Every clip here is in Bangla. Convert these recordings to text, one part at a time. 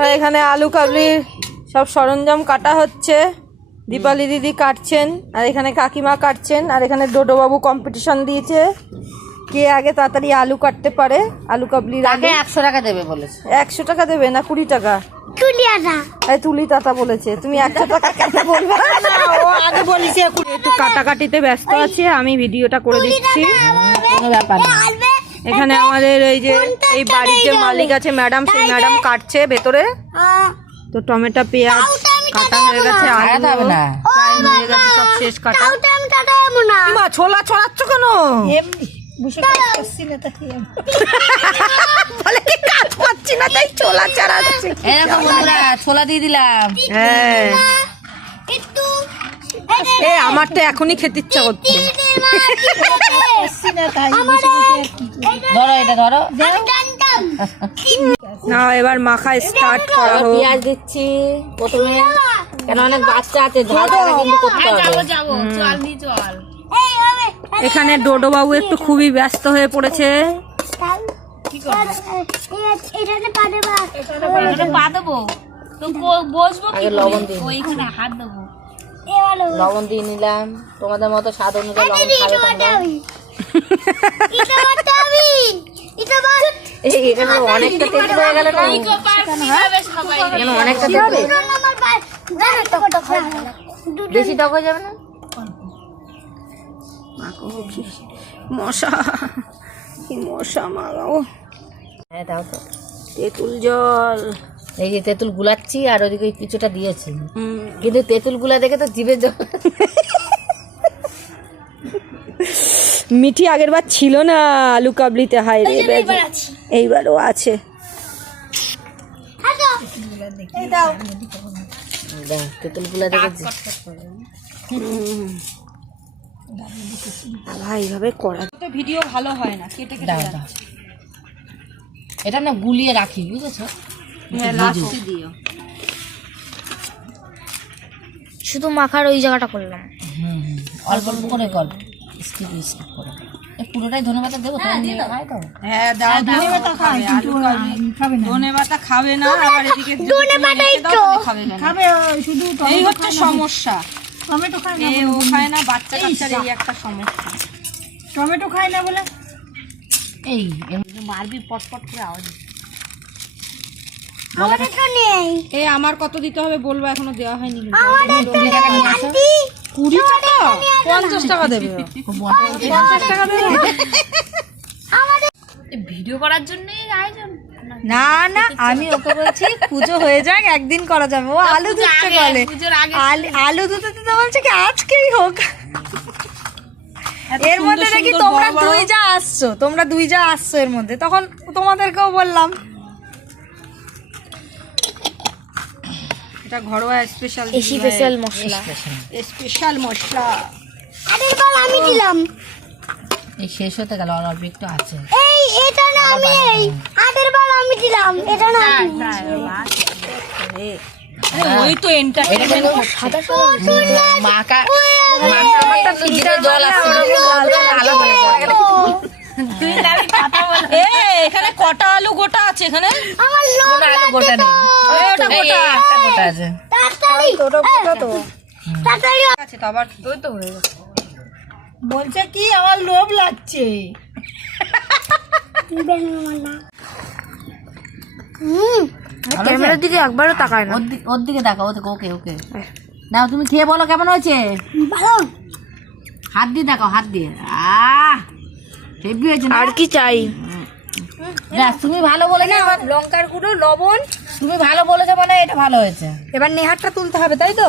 আর এখানে আলু কাবলির সব সরঞ্জাম কাটা হচ্ছে। দীপালি দিদি কাটছেন আর এখানে কাকিমা কাটছেন আর এখানে ডোডোবাবু কম্পিটিশন দিয়েছে। কে আগে তাড়াতাড়ি আলু কাটতে পারে আলু কাবলির তাকে একশো টাকা দেবে বলেছে। একশো টাকা দেবে না কুড়ি টাকা? এই তুলি টাটা বলেছে তুমি একশো টাকা কেন বলবে? ও আগে বলিস একটু কাটাকাটিতে ব্যস্ত আছে আমি ভিডিওটা করে দিচ্ছি। কোনো ব্যাপার না। এখানে আমাদের এই যে এই বাড়ির যে মালিক আছে ম্যাডাম সেই ম্যাডাম কাটছে ভেতরে। তো টমেটো পেঁয়াজ কাটা হয়ে গেছে আলু প্রায় হয়ে গেছে সব শেষ কাটা। মা ছোলা ছড়াচ্ছ কেন? বলে কি না তাই ছোলা দিয়ে দিলাম। হ্যাঁ। এ আমার তো এখনই খেতে ইচ্ছা করছে। ধরো এটা ধরো। না এবার মাখা স্টার্ট করা হোক। পেঁয়াজ দিচ্ছি। প্রথমে কেন অনেক বাচ্চা আছে ঝালটা কিন্তু করতে হবে। এই হবে। এখানে ডোডো বাবু একটু খুবই ব্যস্ত হয়ে পড়েছে। লবণ দিয়ে নিলাম। তোমাদের মতো স্বাদ অনুযায়ী লবণ খাবে তোমরা এটা বাটা আমি এটা বাট এই এখানে অনেকটা তেল হয়ে গেল না? এখানে অনেকটা তেল বেশি টক হয়ে যাবে না? মশা কি মশা হ্যাঁ দাও তো। তেঁতুল জল। এই যে তেঁতুল গুলাচ্ছি আর ওদিকে ওই কিছুটা দিয়েছি। হুম, কিন্তু তেঁতুলগুলা দেখে তো জিভে জল। মিঠি আগের বার ছিল না আলু কাবলিতে হাই রে বেজে। এইবারও আছে। এইভাবে করা। তো ভিডিও ভালো হয় না কেটে এটা না গুলিয়ে রাখি বুঝেছ? লাস্টে দিও। শুধু মাখার ওই জায়গাটা করলাম। হুম হুম। অল্প অল্প করে কর। স্কিপ স্কিপ করে। পুরোটাই ধনে পাতা দেবো হ্যাঁ দাও। ধনে পাতা খাবে না। আবার এদিকে ধনে পাতা একটু। খাবে না। খাবে শুধু এই হচ্ছে সমস্যা। টমেটো খায় না ও খায় না বাচ্চা কাচ্চার এই একটা সমস্যা। টমেটো খায় না বলে? এই মারবি পটপট করে আওয়াজ তো নেই। এ আমার কত দিতে হবে বলব এখনও দেওয়া হয়নি কুড়ি টাকা? নিয়ে আসো কুড়ি টাকা পঞ্চাশ টাকা দেবে। পঞ্চাশ টাকা দেবে। ভিডিও করার জন্যই আয়োজন। না না আমি ওকে বলছি পুজো হয়ে যাক একদিন করা যাবে। ও আলু ধুচ্ছে বলে। আলু আলু ধুতে দিতে বলছে কি আজকেই হোক। এর মধ্যে দেখি তোমরা দুই যা আসছো তোমরা দুই যা আসছো এর মধ্যে। তখন তোমাদেরকেও বললাম। এটা ঘরোয়া special special masala. Special masala. আগের বার আমি দিলাম। এই শেষ হতে গেল আর অল্প একটু আছে। এই এটা না আমি এই আগের বার আমি দিলাম এটা না আমি ওই তো এন্টার এটা কিন্তু মাকা মাকা আমারটা জিভে জল লাল হয়ে পড়ে গেল এ এখানে কটা আলু গোটা আছে এখানে? আমার আলু গোটা নেই। ওটা গোটা। একটা গোটা আছে। তাড়াতাড়ি। ওটা গোটা তো। তাড়াতাড়ি আছে তো আবার ওই তো হয়ে গেছে। বলছে কি আমার লোভ লাগছে। ক্যামেরার দিকে একবারও তাকায় না। ওর দিকে ওর দিকে তাকাও ওদিকে ওকে ওকে। নাও তুমি খেয়ে বলো কেমন হয়েছে? ভালো। হাত দিয়ে দেখাও হাত দিয়ে। আহ হেভি হয়েছে আর কি চাই? ব্যাস, তুমি ভালো বলেছ লঙ্কার গুঁড়ো লবণ। তুমি ভালো বলেছ মানে এটা ভালো হয়েছে। এবার নেহারটা তুলতে হবে তাই তো?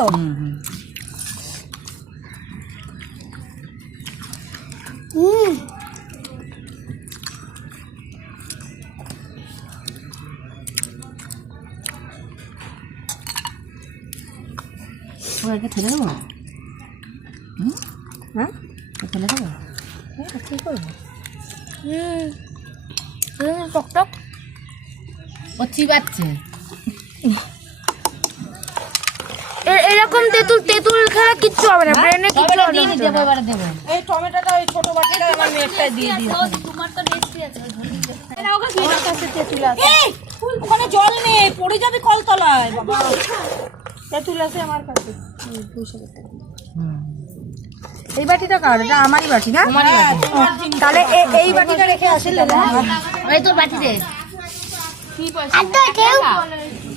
ওকে ফেলে দেবো? হ্যাঁ? ফেলে দেবো? হুম টক টক। ও চিবাচ্ছে এরকম তেঁতুল তেঁতুল খেলা কিচ্ছু হবে না ব্রেনে কিচ্ছু হবে না। দেবো এবারে দেবো। এই টমেটোটা ওই ছোট বাটিটা আমার মেয়েরটাই দিয়ে দিও। তোমার তো রেসিপি আছে এই ওখানে জল নেই পড়ে যাবে কলতলায় বাবা। তেঁতুল আছে আমার কাছে। এই বাটিটা কার? এটা আমারই বাটি না? হ্যাঁ, তোমার জিনিস। তাহলে এই বাটিটা রেখে আসলে ওই তোর বাটি দে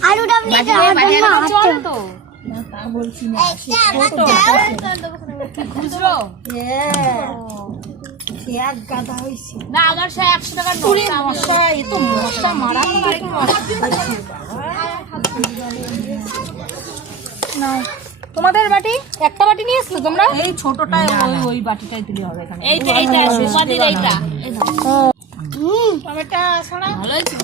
আলুটা বাটি দে বাটি চলে তো। খুচরো? এক না। তোমাদের বাটি? একটা বাটি নিয়ে এসছো তোমরা? এই ছোটটাই ওই ওই বাটিটাই দিলে হবে এখানে। এইটা এইটা সুপাদির এইটা। হুম। টমেটো ছাড়া ভালো হয়েছে।